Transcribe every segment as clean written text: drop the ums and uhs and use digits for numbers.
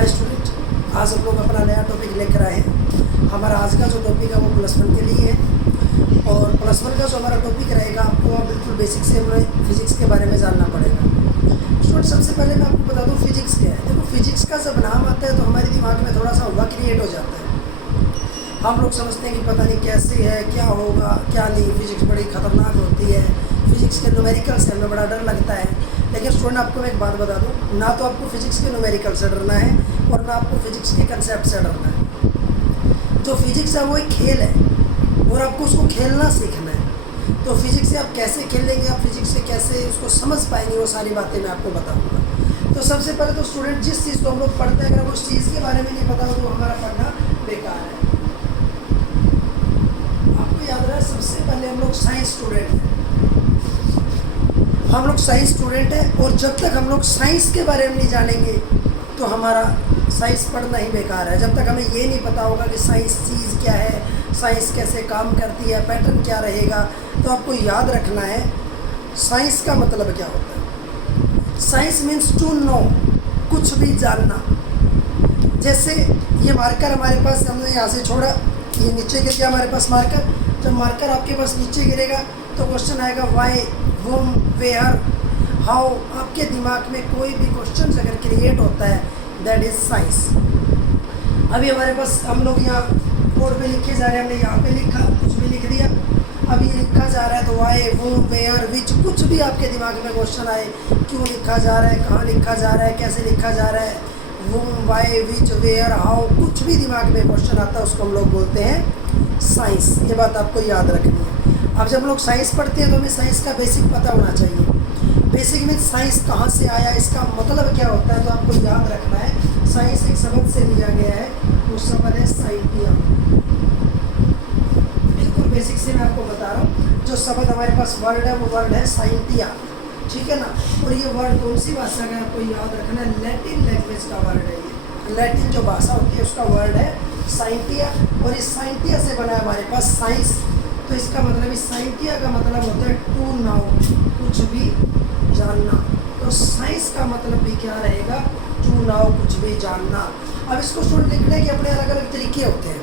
Hi student, आज हम लोग अपना नया टॉपिक लेकर आए हैं। हमारा आज का जो टॉपिक है वो +1 के लिए है और +1 का जो हमारा टॉपिक रहेगा आपको बिल्कुल बेसिक से हमें फिजिक्स के बारे में जानना पड़ेगा। स्टूडेंट, सबसे पहले मैं आपको बता दूं फिजिक्स क्या है। देखो, फिजिक्स का जब नाम आता है तो हमारे दिमाग में थोड़ा सा हुआ क्रिएट हो जाता है। हम लोग समझते हैं कि पता नहीं कैसे है, क्या होगा क्या नहीं, फिजिक्स बड़ी ख़तरनाक होती है, फिजिक्स के न्यूमेरिकल से हमें बड़ा डर लगता है। लेकिन स्टूडेंट, आपको मैं एक बात बता दूं, ना तो आपको फिजिक्स के न्यूमेरिकल से डरना है और ना आपको फिजिक्स के कंसेप्ट से डरना है। जो फिजिक्स है वो एक खेल है और आपको उसको खेलना सीखना है। तो फिजिक्स से आप कैसे खेलेंगे, आप फिजिक्स से कैसे उसको समझ पाएंगे, वो सारी बातें मैं आपको बताऊँगा। तो सबसे पहले तो स्टूडेंट, जिस चीज़ को हम लोग पढ़ते हैं अगर उस चीज़ के बारे में नहीं पता हो तो हमारा पढ़ना बेकार है। आपको याद रहे, सबसे पहले हम लोग साइंस स्टूडेंट हैं। हम लोग साइंस स्टूडेंट हैं और जब तक हम लोग साइंस के बारे में नहीं जानेंगे तो हमारा साइंस पढ़ना ही बेकार है। जब तक हमें ये नहीं पता होगा कि साइंस चीज़ क्या है, साइंस कैसे काम करती है, पैटर्न क्या रहेगा, तो आपको याद रखना है साइंस का मतलब क्या होता है। साइंस मीन्स टू नो, कुछ भी जानना। जैसे ये मार्कर हमारे पास, हमने यहाँ से छोड़ा, ये नीचे गिर गया हमारे पास मार्कर। जब मार्कर आपके पास नीचे गिरेगा तो क्वेश्चन आएगा वाई, वुम, वेयर, हाउ। आपके दिमाग में कोई भी क्वेश्चन अगर क्रिएट होता है दैट इज साइंस। अभी हमारे पास हम लोग यहाँ बोर्ड पे लिखे जा रहे हैं, हमने यहाँ पे लिखा, कुछ भी लिख दिया। अभी लिखा जा रहा है तो वाई, वुम, वेयर, विच, कुछ भी आपके दिमाग में क्वेश्चन आए, क्यों लिखा जा रहा है, कहाँ लिखा जा रहा है, कैसे लिखा जा रहा है, वुम, वाई, विच, वेयर, हाउ, कुछ भी दिमाग में क्वेश्चन आता है उसको हम लोग बोलते हैं साइंस। ये बात आपको याद रखनी है। अब जब हम लोग साइंस पढ़ते हैं तो हमें साइंस का बेसिक पता होना चाहिए। बेसिक में साइंस कहाँ से आया, इसका मतलब क्या होता है, तो आपको याद रखना है साइंस एक शब्द से लिया गया है, वो शब्द है साइंटिया। बिल्कुल बेसिक से मैं आपको बता रहा हूँ, जो शब्द हमारे पास वर्ड है वो वर्ड है साइंटिया, ठीक है ना। और ये वर्ड कौन सी भाषा का, आपको याद रखना है लैटिन लैंग्वेज का वर्ड है। ये लैटिन जो भाषा होती है उसका वर्ड है साइंटिया और इस साइंटिया से बना है हमारे पास साइंस। तो इसका मतलब, इस साइंटिया का मतलब होता है टू नाउ, कुछ भी जानना। तो साइंस का मतलब भी क्या रहेगा, टू नाउ, कुछ भी जानना। अब इसको स्टूडेंट लिखने के अपने अलग अलग तरीके होते हैं।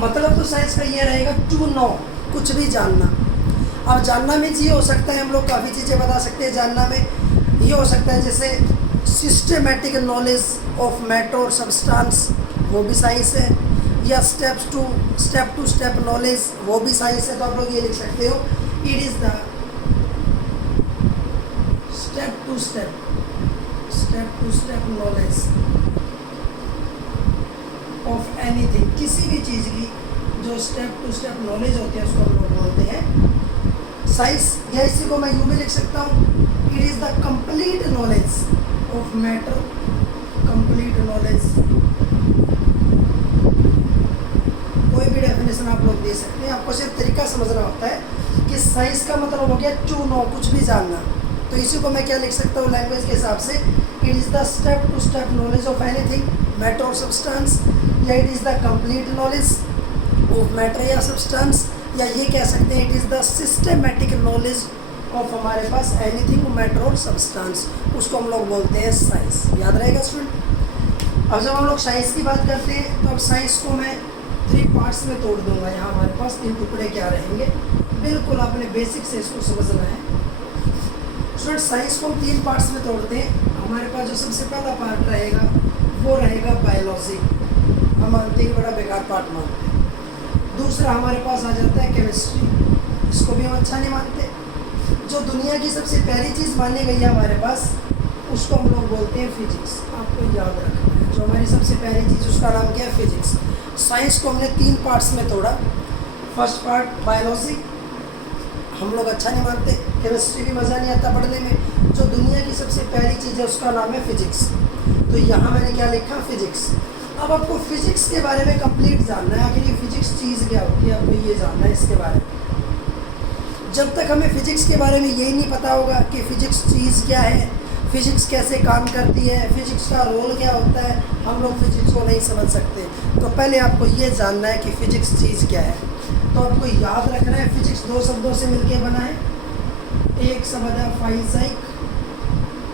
मतलब तो साइंस का ये रहेगा टू नो, कुछ भी जानना। अब जानना में ये हो सकता है, हम लोग काफ़ी चीज़ें बता सकते हैं। जानना में ये हो सकता है जैसे सिस्टेमेटिक नॉलेज ऑफ मैटर और सब्सटेंस, वो भी साइंस है। या स्टेप टू स्टेप नॉलेज, वो भी साइंस है। तो आप लोग ये लिख सकते हो, it is the step to step knowledge of anything, किसी भी चीज़ की जो स्टेप टू स्टेप नॉलेज होती है उसको हम लोग बोलते हैं साइंस। या इसी को मैं यूँ भी लिख सकता हूँ, it is the complete knowledge of matter, complete knowledge. कोई भी डेफिनेशन आप लोग दे सकते हैं, आपको सिर्फ तरीका समझना होता है कि साइंस का मतलब हो गया टू नो, कुछ भी जानना। तो इसी को मैं क्या लिख सकता हूँ लैंग्वेज के हिसाब से, it is the step to step knowledge of anything, matter और सब्सटेंस। या it is the complete knowledge of matter या सब्सटेंस। या ये कह सकते हैं it is the systematic knowledge of हमारे पास एनीथिंग, मैटर और सब्सटेंस, उसको हम लोग बोलते हैं साइंस। याद रहेगा स्टूडेंट। अब जब हम लोग साइंस की बात करते हैं तो अब साइंस को मैं 3 पार्ट्स में तोड़ दूंगा। यहाँ हमारे पास 3 टुकड़े क्या रहेंगे, बिल्कुल आपने बेसिक से इसको समझना है। स्टूडेंट, साइंस को हम 3 पार्ट्स में तोड़ते हैं। हमारे पास जो सबसे पहला पार्ट रहेगा वो रहेगा बायोलॉजी, हम मानते हैं बड़ा बेकार पार्ट मानते हैं। दूसरा हमारे पास आ जाता है केमिस्ट्री, इसको भी हम अच्छा नहीं मानते। जो दुनिया की सबसे पहली चीज़ मानी गई है हमारे पास, उसको हम लोग बोलते हैं फिजिक्स। आपको याद रखना है, जो हमारी सबसे पहली चीज़ उसका नाम क्या है, फिजिक्स। साइंस को हमने 3 पार्ट्स में तोड़ा। फर्स्ट पार्ट बायोलॉजी, हम लोग अच्छा नहीं मानते, केमिस्ट्री भी मज़ा नहीं आता पढ़ने में। जो दुनिया की सबसे पहली चीज़ है उसका नाम है फिजिक्स। तो यहाँ मैंने क्या लिखा, फिजिक्स। अब आपको फिजिक्स के बारे में कंप्लीट जानना है, आखिर ये फिजिक्स चीज़ क्या होती है, आपको ये जानना है इसके बारे में। जब तक हमें फिजिक्स के बारे में यही नहीं पता होगा कि फ़िज़िक्स चीज़ क्या है, फ़िज़िक्स कैसे काम करती है, फ़िज़िक्स का रोल क्या होता है, हम लोग फिज़िक्स को नहीं समझ सकते। तो पहले आपको ये जानना है कि फ़िज़िक्स चीज़ क्या है। तो आपको याद रखना है, फिज़िक्स 2 शब्दों से मिलकर बना है। एक शब्द है फाइज़िक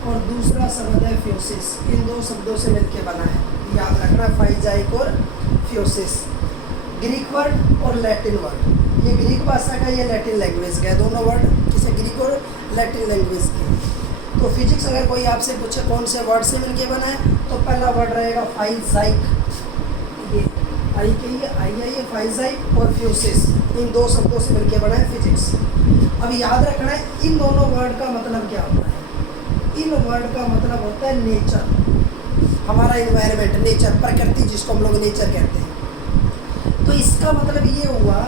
और दूसरा शब्द है फ्यूसिस। इन दो शब्दों से मिलकर बना है, याद रखना, फाइजाइक और फ्यूसिस। ग्रीक वर्ड और लैटिन वर्ड, ये ग्रीक भाषा का, ये लैटिन लैंग्वेज का है, दोनों वर्ड किसे ग्रीक और लैटिन लैंग्वेज के। तो फिजिक्स अगर कोई आपसे पूछे कौन से वर्ड से मिलके बना है, तो पहला वर्ड रहेगा फाइजाइक, ये आई के ये आई है, ये फाइजाइक और फ्यूसिस, इन दो शब्दों से मिलके बना है फिजिक्स। अब याद रखना है इन दोनों वर्ड का मतलब क्या होता है। इन वर्ड का मतलब होता है नेचर, हमारा इन्वायरमेंट, नेचर, प्रकृति, जिसको हम लोग नेचर कहते हैं। तो इसका मतलब ये हुआ,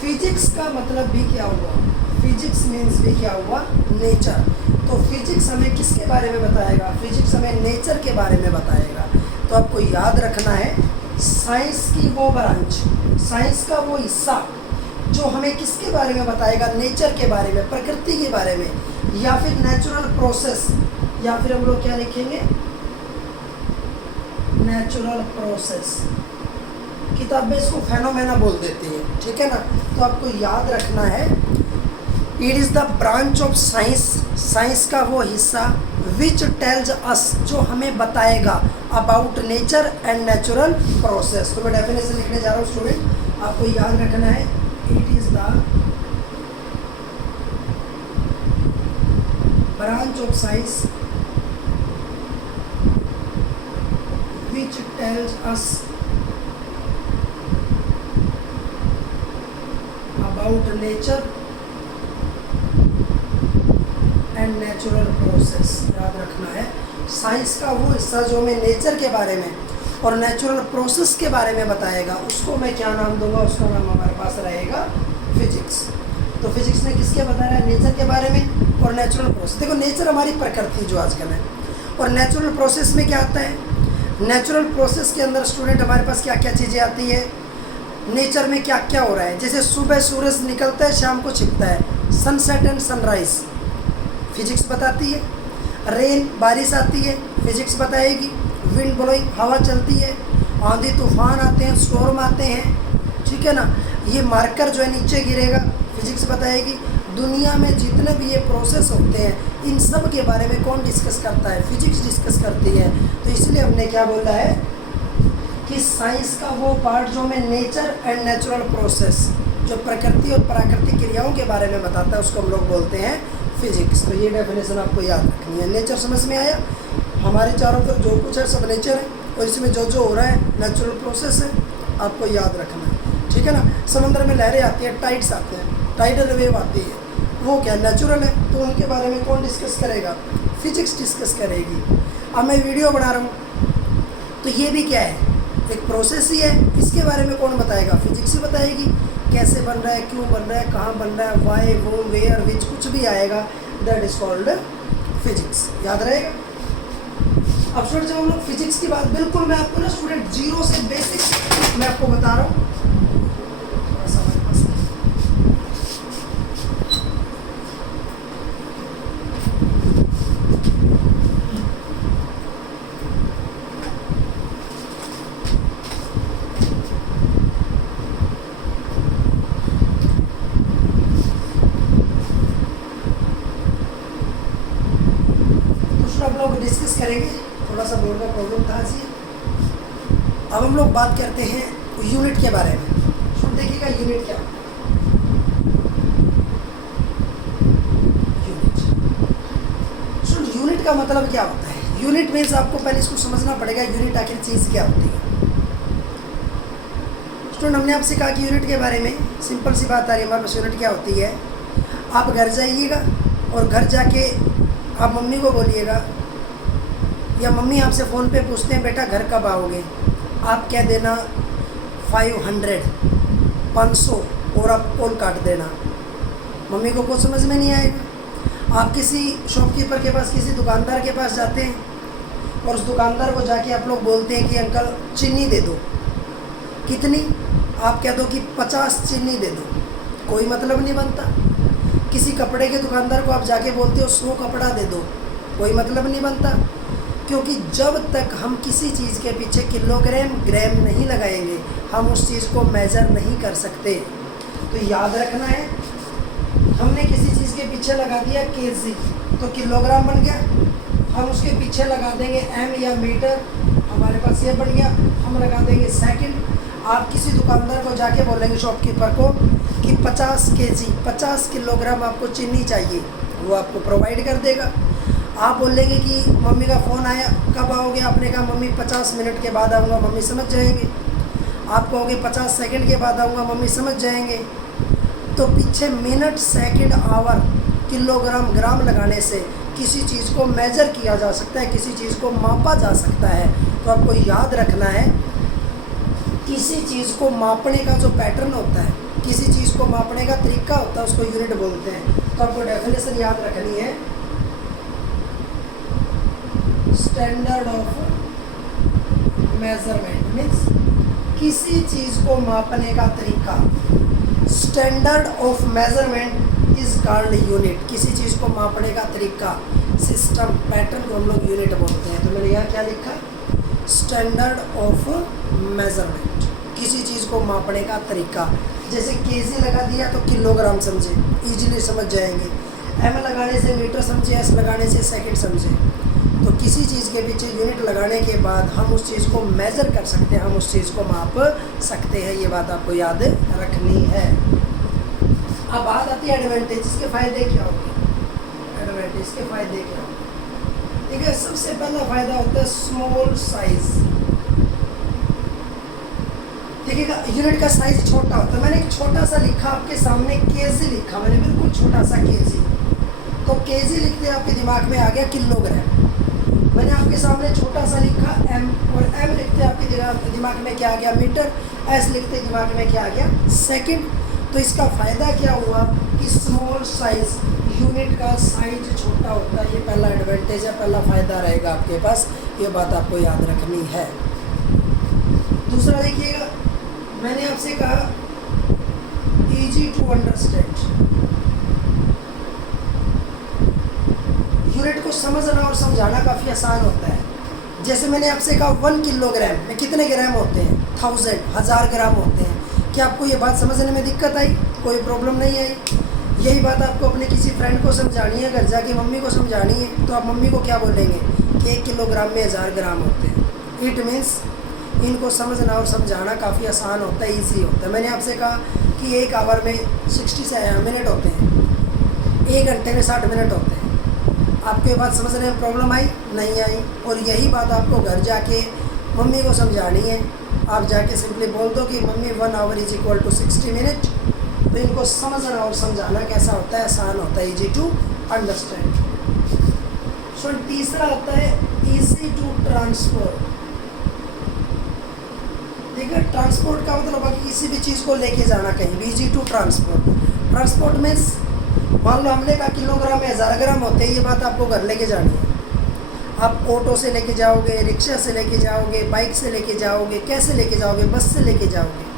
फिजिक्स का मतलब भी क्या हुआ, फिजिक्स मीन्स भी क्या हुआ, नेचर। तो फिजिक्स हमें किसके बारे में बताएगा, फिजिक्स हमें नेचर के बारे में बताएगा। तो आपको याद रखना है साइंस की वो ब्रांच, साइंस का वो हिस्सा जो हमें किसके बारे में बताएगा, नेचर के बारे में, प्रकृति के बारे में, या फिर नेचुरल प्रोसेस, या फिर हम लोग क्या लिखेंगे, नेचुरल प्रोसेस। किताबें इसको फेनोमेना बोल देती है, ठीक है ना। तो आपको याद रखना है it is the branch of science, science का वो हिस्सा विच टेल्स अस, जो हमें बताएगा about nature and natural process. तो मैं डेफिनेशन लिखने जा रहा हूँ स्टूडेंट, आपको याद रखना है it is the branch of science which tells us about nature and natural process। याद रखना है साइंस का वो हिस्सा जो हमें नेचर के बारे में और नेचुरल प्रोसेस के बारे में बताएगा, उसको मैं क्या नाम दूंगा, उसका नाम हमारे पास रहेगा फिजिक्स। तो फिजिक्स ने किसके बताया है, नेचर के बारे में और नेचुरल प्रोसेस। देखो नेचर हमारी प्रकृति जो आजकल है, और नेचुरल प्रोसेस में क्या आता है, नेचुरल प्रोसेस के अंदर स्टूडेंट हमारे पास क्या क्या चीज़ें आती है, नेचर में क्या क्या हो रहा है। जैसे सुबह सूरज निकलता है, शाम को छिपता है, सनसेट एंड सनराइज फिजिक्स बताती है। रेन बारिश आती है, फिजिक्स बताएगी। विंड ब्लोइंग हवा चलती है, आंधी तूफान आते हैं, स्टॉर्म आते हैं, ठीक है ना। ये मार्कर जो है नीचे गिरेगा, फिजिक्स बताएगी। दुनिया में जितने भी ये प्रोसेस होते हैं, इन सब के बारे में कौन डिस्कस करता है, फिजिक्स डिस्कस करती है। तो इसलिए हमने क्या बोला है कि साइंस का वो पार्ट जो हमें नेचर एंड नेचुरल प्रोसेस, जो प्रकृति और प्राकृतिक क्रियाओं के बारे में बताता है, उसको हम लोग बोलते हैं फिजिक्स। तो ये डेफिनेशन आपको याद रखनी है। नेचर समझ में आया, हमारे चारों तरफ जो कुछ है सब नेचर है, और इसमें जो जो हो रहा है नेचुरल प्रोसेस है, आपको याद रखना है, ठीक है ना। समंदर में लहरें आती हैं, टाइड्स आते हैं, टाइडल वेव आती है, वो क्या नेचुरल है, तो उनके बारे में कौन डिस्कस करेगा, फिजिक्स डिस्कस करेगी। अब मैं वीडियो बना रहा हूँ, तो ये भी क्या है, एक प्रोसेस ही है। इसके बारे में कौन बताएगा, फिजिक्स ही बताएगी। कैसे बन रहा है, क्यों बन रहा है, कहाँ बन रहा है, वाई, वो, वेयर, विच, कुछ भी आएगा, दैट इज कॉल्ड फिजिक्स। याद रहेगा। अब स्टूडेंट जब हम लोग फिजिक्स की बात, बिल्कुल मैं आपको ना स्टूडेंट जीरो से बेसिक मैं आपको बता रहा हूँ, थोड़ा सा हमारे पास डिस्कस करेंगे। थोड़ा सा बोर्ड का प्रॉब्लम था जी। अब हम लोग बात करते हैं यूनिट के बारे में। सुन देखिएगा यूनिट क्या, यूनिट, सुन यूनिट का मतलब क्या होता है। यूनिट मीन्स आपको पहले इसको समझना पड़ेगा, यूनिट आखिर चीज़ क्या होती है। स्टूडेंट हमने आपसे कहा कि यूनिट के बारे में सिंपल सी बात आ रही है हमारे पास। यूनिट क्या होती है, आप घर जाइएगा और घर जाके आप मम्मी को बोलिएगा, या मम्मी आपसे फ़ोन पे पूछते हैं बेटा घर कब आओगे, आप कह देना 500 500 और आप कॉल काट देना। मम्मी को कुछ समझ में नहीं आएगा। आप किसी शॉपकीपर के पास, किसी दुकानदार के पास जाते हैं और उस दुकानदार को जाके आप लोग बोलते हैं कि अंकल चीनी दे दो। कितनी, आप कह दो कि 50 चीनी दे दो, कोई मतलब नहीं बनता। किसी कपड़े के दुकानदार को आप जाके बोलते हो 100 कपड़ा दे दो, कोई मतलब नहीं बनता। क्योंकि जब तक हम किसी चीज़ के पीछे किलोग्राम ग्राम नहीं लगाएंगे, हम उस चीज़ को मेज़र नहीं कर सकते। तो याद रखना है, हमने किसी चीज़ के पीछे लगा दिया केजी, तो किलोग्राम बन गया, हम उसके पीछे लगा देंगे एम या मीटर, हमारे पास ये बन गया। हम लगा देंगे सेकंड। आप किसी दुकानदार को जाके बोलेंगे शॉपकीपर को कि 50 केजी 50 किलोग्राम आपको चीनी चाहिए, वो आपको प्रोवाइड कर देगा। आप बोलेंगे कि मम्मी का फ़ोन आया, कब आओगे? आपने कहा मम्मी 50 मिनट के बाद आऊँगा, मम्मी समझ जाएंगे। आप कहोगे 50 सेकंड के बाद आऊँगा, मम्मी समझ जाएंगे। तो पीछे मिनट, सेकंड, आवर, किलोग्राम, ग्राम लगाने से किसी चीज़ को मेज़र किया जा सकता है, किसी चीज़ को मापा जा सकता है। तो आपको याद रखना है, किसी चीज़ को मापने का जो पैटर्न होता है, किसी चीज़ को मापने का तरीका होता है, उसको यूनिट बोलते हैं। तो आपको डेफिनेशन याद रखनी है, स्टैंडर्ड ऑफ मेजरमेंट मीन्स किसी चीज़ को मापने का तरीका। Standard of measurement is called unit. किसी चीज़ को मापने का तरीका, सिस्टम, पैटर्न को हम लोग यूनिट बोलते हैं। तो मैंने यहाँ क्या लिखा? स्टैंडर्ड ऑफ मेजरमेंट, किसी चीज़ को मापने का तरीका। जैसे केजी लगा दिया तो किलोग्राम समझे, इजीली समझ जाएंगे। एम लगाने से मीटर समझे, एस लगाने से सेकंड समझे। तो किसी चीज़ के पीछे यूनिट लगाने के बाद हम उस चीज़ को मेज़र कर सकते हैं, हम उस चीज़ को माप सकते हैं। ये बात आपको याद रखनी है। अब बात आती है एडवांटेज, इसके फ़ायदे क्या होंगे? एडवांटेज के फ़ायदे क्या होंगे? ठीक है, सबसे पहला फ़ायदा होता है स्मॉल साइज़। देखिएगा, यूनिट का साइज़ छोटा होता है। मैंने एक छोटा सा लिखा आपके सामने, केजी लिखा मैंने, बिल्कुल छोटा सा केजी। तो केजी लिखते आपके दिमाग में आ गया किलोग्राम। मैंने आपके सामने छोटा सा लिखा एम, और एम लिखते आपके दिमाग में क्या आ गया? मीटर। एस लिखते दिमाग में क्या आ गया? सेकंड। तो इसका फ़ायदा क्या हुआ कि स्मॉल साइज़, यूनिट का साइज छोटा होता है। ये पहला एडवांटेज है, पहला फ़ायदा रहेगा आपके पास। ये बात आपको याद रखनी है। दूसरा देखिएगा, मैंने आपसे कहा ईजी टू अंडरस्टैंड। यूनिट को समझना और समझाना काफ़ी आसान होता है। जैसे मैंने आपसे कहा 1 किलोग्राम में कितने ग्राम होते हैं? 1000 ग्राम होते हैं। क्या आपको ये बात समझने में दिक्कत आई? कोई प्रॉब्लम नहीं आई? यही बात आपको अपने किसी फ्रेंड को समझानी है, घर जाके मम्मी को समझानी है, तो आप मम्मी को क्या बोलेंगे कि 1 किलोग्राम में 1000 ग्राम होते हैं। इट मीन्स इनको समझना और समझाना काफ़ी आसान होता है, ईजी होता है। मैंने आपसे कहा कि 1 आवर में 60 मिनट होते हैं, 1 घंटे में 60 मिनट होते हैं। आपके बात समझने में प्रॉब्लम आई? नहीं आई। और यही बात आपको घर जाके मम्मी को समझानी है। आप जाके सिंपली बोल दो कि mummy 1 hour is equal to 60 minute. तो इनको समझना और समझाना कैसा होता है? आसान होता है, ईजी टू अंडरस्टैंड। सो तीसरा होता है ईजी टू ट्रांसपोर्ट। ठीक है, ट्रांसपोर्ट का मतलब है कि किसी भी चीज़ को लेके जाना कहीं, easy to transport. Transport means मान लो हमने कहा किलोग्राम में 1000 ग्राम होते हैं, ये बात आपको घर लेके जानी है। आप ऑटो से लेके जाओगे, रिक्शा से लेके जाओगे, बाइक से लेके जाओगे, कैसे लेके जाओगे? बस से लेके जाओगे।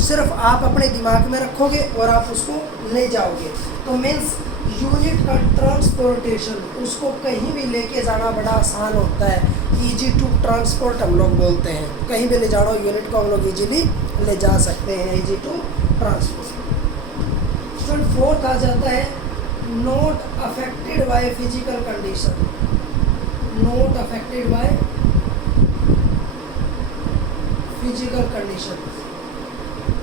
सिर्फ आप अपने दिमाग में रखोगे और आप उसको ले जाओगे। तो मीन्स यूनिट का ट्रांसपोर्टेशन, उसको कहीं भी लेके जाना बड़ा आसान होता है। ईजी टू ट्रांसपोर्ट हम लोग बोलते हैं। कहीं भी ले जाना हो यूनिट को हम लोग ईजीली ले जा सकते हैं, ईजी टू ट्रांसपोर्ट। फोर्थ आ जाता है not affected by physical condition. Not affected by physical condition.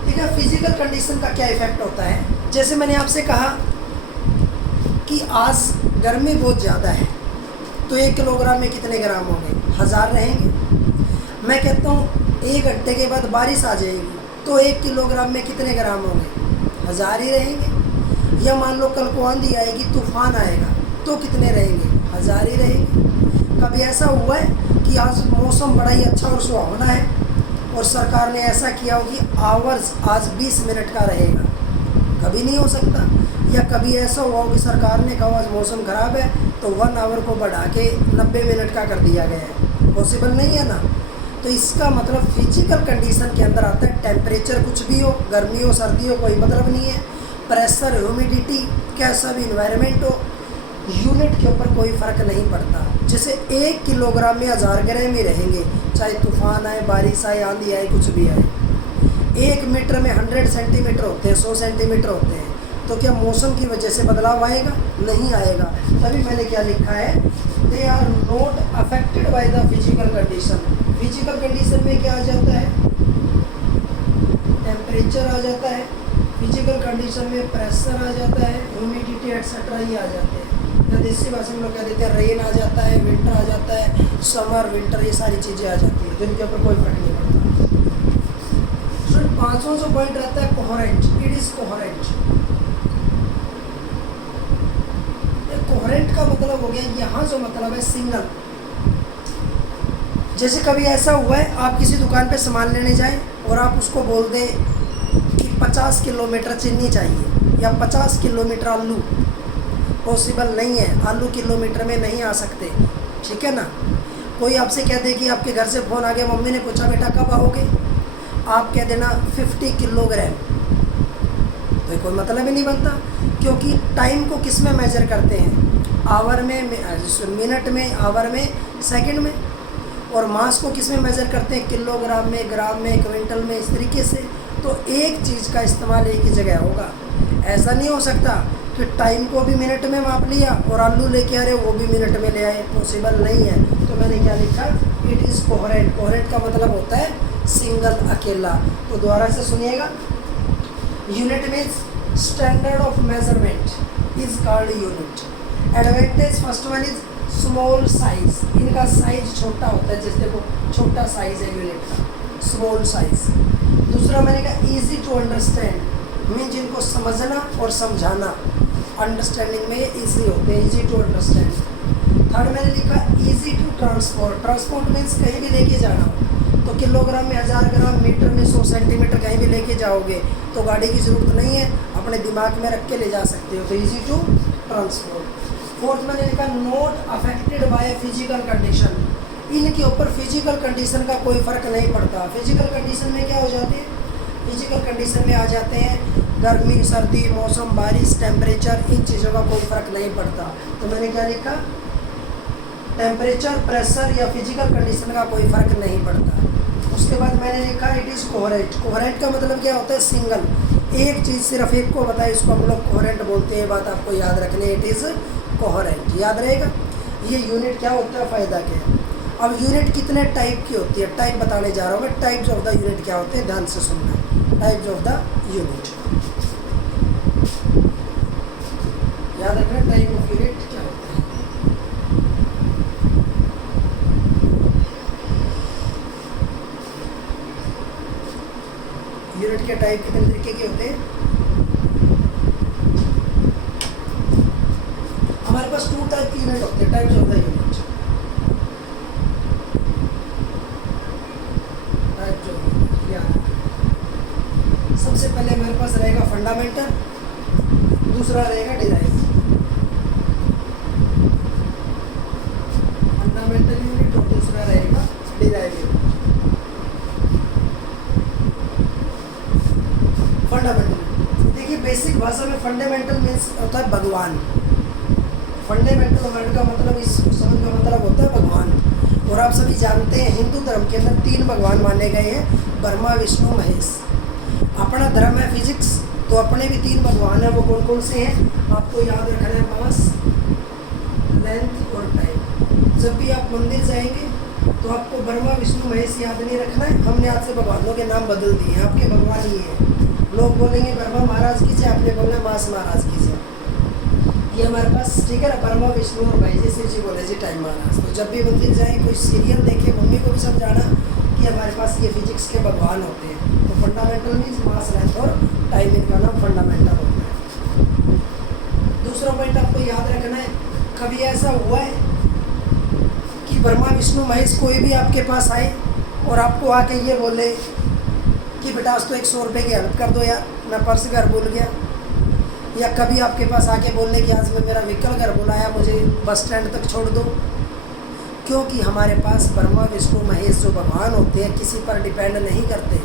ठीक है, फिजिकल कंडीशन का क्या इफेक्ट होता है? जैसे मैंने आपसे कहा कि आज गर्मी बहुत ज़्यादा है, तो 1 किलोग्राम में कितने ग्राम होंगे? 1000 रहेंगे। मैं कहता हूँ 1 घंटे के बाद बारिश आ जाएगी, तो 1 किलोग्राम में कितने ग्राम होंगे? 1000 ही रहेंगे। या मान लो कल को आंधी आएगी, तूफान आएगा, तो कितने रहेंगे? 1000 ही रहेंगे। कभी ऐसा हुआ है कि आज मौसम बड़ा ही अच्छा और सुहावना है और सरकार ने ऐसा किया हो कि आवर्स आज 20 मिनट का रहेगा? कभी नहीं हो सकता। या कभी ऐसा हुआ हो कि सरकार ने कहा आज मौसम ख़राब है तो 1 आवर को बढ़ा के 90 मिनट का कर दिया गया है? पॉसिबल नहीं है ना। तो इसका मतलब फिजिकल कंडीशन के अंदर आता है टेम्परेचर कुछ भी हो, गर्मी हो सर्दी हो, कोई मतलब नहीं है। प्रेशर, ह्यूमिडिटी, कैसा भी इन्वायरमेंट हो, यूनिट के ऊपर कोई फ़र्क नहीं पड़ता। जैसे 1 किलोग्राम में 1000 ग्राम ही रहेंगे, चाहे तूफान आए, बारिश आए, आंधी आए, कुछ भी आए। 1 मीटर में 100 सेंटीमीटर होते हैं, 100 सेंटीमीटर होते हैं। तो क्या मौसम की वजह से बदलाव आएगा? नहीं आएगा। तभी मैंने क्या लिखा है, they are not affected by the physical condition. Physical condition में क्या आ जाता है, टेम्परेचर आ जाता है, फिजिकल कंडीशन में प्रेशर आ जाता है, ह्यूमिडिटी एटसेट्रा ये आ जाते हैं। या देसी भाषा में लोग कह देते हैं रेन आ जाता है, विंटर आ जाता है, समर विंटर ये सारी चीज़ें आ जाती है, जिनके ऊपर कोई फर्क नहीं पड़ता। सो पांचवा जो पॉइंट रहता है coherent, it is coherent. Coherent का मतलब हो गया, यहाँ जो मतलब है सिंगल। जैसे कभी ऐसा हुआ है आप किसी दुकान पे सामान लेने जाएं और आप उसको बोल दें कि 50 किलोमीटर चीनी चाहिए या 50 किलोमीटर आलू, पॉसिबल नहीं है, आलू किलोमीटर में नहीं आ सकते, ठीक है ना। कोई आपसे कह दे कि आपके घर से फ़ोन आ गया, मम्मी ने पूछा बेटा कब आओगे, आप कह देना 50 किलोग्राम, तो कोई मतलब ही नहीं बनता, क्योंकि टाइम को किस में मेजर करते हैं, आवर में, मिनट में, आवर में, सेकंड में। और मास को किस में मेजर करते हैं, किलोग्राम में, ग्राम में, क्विंटल में, इस तरीके से। तो एक चीज़ का इस्तेमाल एक ही जगह होगा। ऐसा नहीं हो सकता कि टाइम को भी मिनट में माप लिया और आलू लेके आ रहे वो भी मिनट में ले आए, पॉसिबल नहीं है। तो मैंने क्या लिखा, इट इज़ कोहेरेंट। कोहेरेंट का मतलब होता है सिंगल, अकेला। तो दोबारा से सुनिएगा, unit means standard of measurement is called unit. Advantage first one is small size, इनका साइज छोटा होता है, जैसे देखो छोटा साइज है यूनिट का, स्मॉल साइज। दूसरा मैंने कहा इजी टू अंडरस्टैंड, मीन्स इनको समझना और समझाना, अंडरस्टैंडिंग में इजी होते हैं, इजी टू अंडरस्टैंड। थर्ड मैंने लिखा easy to transport, transport means कहीं भी लेके जाना हो, तो किलोग्राम में 1000 ग्राम, मीटर में 100 सेंटीमीटर कहीं भी लेके जाओगे तो गाड़ी की ज़रूरत नहीं है, अपने दिमाग में रख के ले जा सकते हो, तो इजी टू ट्रांसपोर्ट। फोर्थ मैंने लिखा not affected by physical condition, इनके ऊपर फिजिकल कंडीशन का कोई फ़र्क नहीं पड़ता। फिजिकल कंडीशन में क्या हो जाती है, फिजिकल कंडीशन में आ जाते हैं गर्मी, सर्दी, मौसम, बारिश, टेम्परेचर, इन चीज़ों का कोई फ़र्क नहीं पड़ता। तो मैंने क्या लिखा, टेम्परेचर, प्रेशर या फिजिकल कंडीशन का कोई फ़र्क नहीं पड़ता। उसके बाद मैंने लिखा इट इज़ कोहेरेंट। कोहेरेंट का मतलब क्या होता है, सिंगल, एक चीज़ सिर्फ एक को बताए, इसको हम लोग कोहेरेंट बोलते हैं। बात आपको याद रखनी है, इट इज़ कोहेरेंट, याद रहेगा। ये यूनिट क्या होता है, फ़ायदा क्या है। अब यूनिट कितने टाइप की होती है, टाइप बताने जा रहा हूँ मैं। टाइप्स ऑफ द यूनिट क्या होते हैं, ध्यान से सुनना, टाइप्स ऑफ द यूनिट याद रखना, टाइप ऑफ यूनिट क्या होता है। यूनिट के टाइप कितने तरीके के होते हैं, हमारे पास 2 टाइप की यूनिट होते हैं, टाइप्स ऑफ द यूनिट। सबसे पहले हमारे पास रहेगा फंडामेंटल, दूसरा रहेगा डिराइव। फंडामेंटल यूनिट और दूसरा रहेगा डिराइव यूनिट। फंडामेंटल, देखिए बेसिक भाषा में फंडामेंटल मीन्स होता है भगवान। फंडामेंटल वर्ड का मतलब, इस शब्द का मतलब होता है भगवान। और आप सभी जानते हैं हिंदू धर्म के अंदर 3 भगवान माने गए हैं, ब्रह्मा, विष्णु, महेश। अपना धर्म है फिजिक्स, तो अपने भी 3 भगवान हैं। वो कौन कौन से हैं, आपको याद रखना है, मास, लेंथ और टाइम। जब भी आप मंदिर जाएंगे तो आपको ब्रह्मा, विष्णु, महेश याद नहीं रखना है। हमने आज से भगवानों के नाम बदल दिए हैं, आपके भगवान ही हैं। लोग बोलेंगे ब्रह्मा महाराज की जय, आपने बोलना मास महाराज की जय। ये हमारे पास, ठीक है ना, ब्रह्मा, विष्णु और भाई जी, शिव जी बोले जी टाइम महाराज। तो जब भी मंदिर जाए, कोई सीरियल देखे, मम्मी को भी समझाना कि हमारे पास ये फिजिक्स के भगवान होते हैं। तो फंडामेंटल मीन्स मास, लेंथ और टाइम, इनका नाम फंडामेंटल होता है। दूसरा पॉइंट आपको याद रखना है, कभी ऐसा हुआ है कि ब्रह्मा, विष्णु, महेश कोई भी आपके पास आए और आपको आके ये बोले कि बेटा आज तो 100 रुपये की हेल्प कर दो यार, मैं पर्स घर भूल गया। या कभी आपके पास आके बोलने कि आज मैं मेरा व्हीकल घर बुलाया, मुझे बस स्टैंड तक छोड़ दो। क्योंकि हमारे पास ब्रह्मा, विष्णु, महेश जो भगवान होते हैं किसी पर डिपेंड नहीं करते।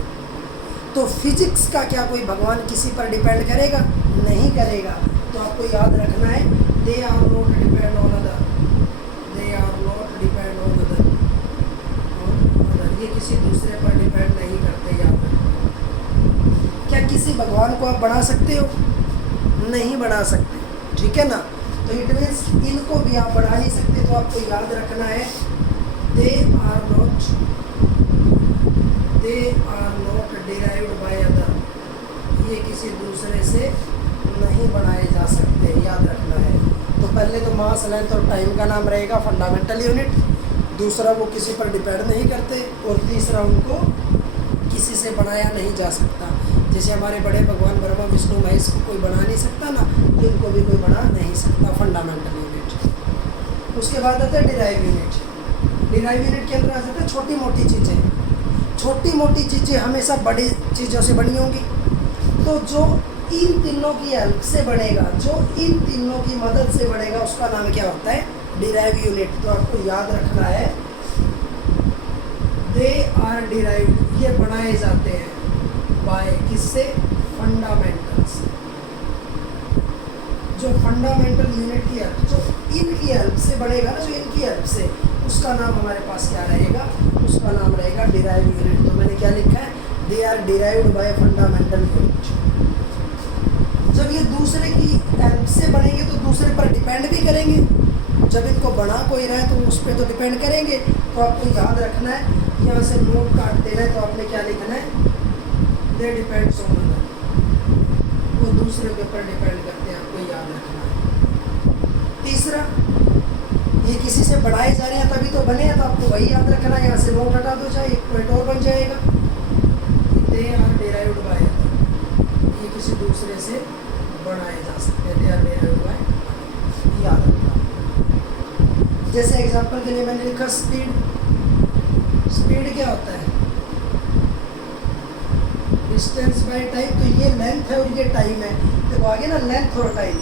तो फिजिक्स का क्या कोई भगवान किसी पर डिपेंड करेगा, नहीं करेगा। तो आपको याद रखना है, they are not depend on other, they are not depend on other, ये किसी दूसरे पर डिपेंड नहीं करते। याद रखना, क्या किसी भगवान को आप बना सकते हो, नहीं बना सकते, ठीक है ना। तो इट मीन्स इनको भी आप बढ़ा नहीं सकते। तो तो आपको याद रखना है they are not derived by other, ये किसी दूसरे से नहीं बनाए जा सकते, याद रखना है। तो पहले तो मास, लेंथ और टाइम का नाम रहेगा फंडामेंटल यूनिट, दूसरा वो किसी पर डिपेंड नहीं करते, और तीसरा उनको किसी से बनाया नहीं जा सकता। जैसे हमारे बड़े भगवान ब्रह्मा विष्णु महेश को कोई बना नहीं सकता ना, तो इनको भी कोई बना नहीं सकता, फंडामेंटल यूनिट। उसके बाद आता है डिराइव यूनिट। डिराइव यूनिट के अंदर आ जाता है छोटी मोटी चीज़ें। छोटी मोटी चीज़ें हमेशा बड़ी चीज़ों से बनी होंगी, तो जो इन तीनों की हेल्प से बनेगा, जो इन तीनों की मदद से बनेगा, उसका नाम क्या होता है? Derive unit. तो आपको याद रखना है दे आर डिराइव्ड, ये बनाए जाते हैं बाय किससे? फंडामेंटल से। जो फंडामेंटल यूनिट की हेल्प, जो इनकी हेल्प से बनेगा ना, जो इनकी हेल्प से, उसका नाम हमारे पास क्या रहेगा? उसका नाम रहेगा डिराइव यूनिट। तो मैंने क्या लिखा है? They are derived by fundamental unit. जब ये दूसरे की हेल्प से बनेंगे तो दूसरे पर डिपेंड भी करेंगे। जब इनको बना कोई रहा है तो उस पर तो डिपेंड करेंगे। तो आपको याद रखना है, यहाँ से नोट काट देना है, तो आपने क्या लिखना है? दे डिपेंड्स ऑन अदर, वो दूसरे के ऊपर डिपेंड करते हैं, आपको याद रखना है। तीसरा, ये किसी से बढ़ाए जा रहे हैं तभी तो बने हैं, तो आपको वही याद रखना है। यहाँ से नोट हटा दो, चाहे एक पॉइंट और बन जाएगा। दे आर डिराइव्ड बाय, ये किसी दूसरे से बनाए जा सकते हैं, दे आर डिराइव्ड बाय, याद रखना। जैसे एग्जांपल के लिए मैंने लिखा स्पीड। स्पीड क्या होता है? Distance by time. तो ये लेंथ है और ये टाइम है। देखो आगे ना, लेंथ और टाइम,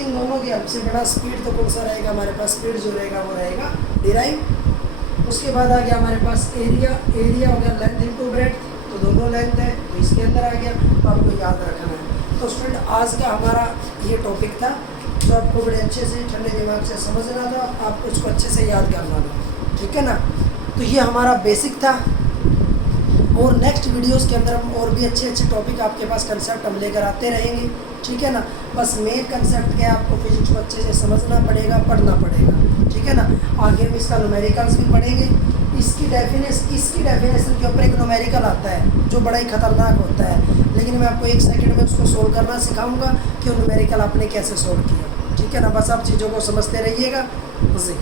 इन दोनों की हेल्प से बना स्पीड। तो कौन सा रहेगा हमारे पास? स्पीड जो रहेगा वो रहेगा डिराइव। उसके बाद आ गया हमारे पास एरिया। एरिया हो गया लेंथ इनटू ब्रेड्थ, तो दोनों लेंथ है, तो इसके अंदर आ गया। तो आपको याद रखना है। तो स्टूडेंट, आज का हमारा ये टॉपिक था, जो आपको बड़े अच्छे से ठंडे दिमाग से समझना था, आपको उसको अच्छे से याद करना था, ठीक है ना। तो ये हमारा बेसिक था, और नेक्स्ट वीडियोस के अंदर हम और भी अच्छे अच्छे टॉपिक आपके पास कंसेप्ट हम लेकर आते रहेंगे, ठीक है ना। बस मेन कंसेप्ट क्या है, आपको फिजिक्स को अच्छे से समझना पड़ेगा, पढ़ना पड़ेगा, ठीक है ना। आगे हम इसका न्यूमेरिकल्स भी पढ़ेंगे। इसकी डेफिनेशन के ऊपर एक न्यूमेरिकल आता है जो बड़ा ही खतरनाक होता है, लेकिन मैं आपको 1 सेकंड में उसको सोल्व करना सिखाऊंगा कि वो न्यूमेरिकल आपने कैसे सोल्व किया, ठीक है ना। बस आप चीज़ों को समझते रहिएगा। जी।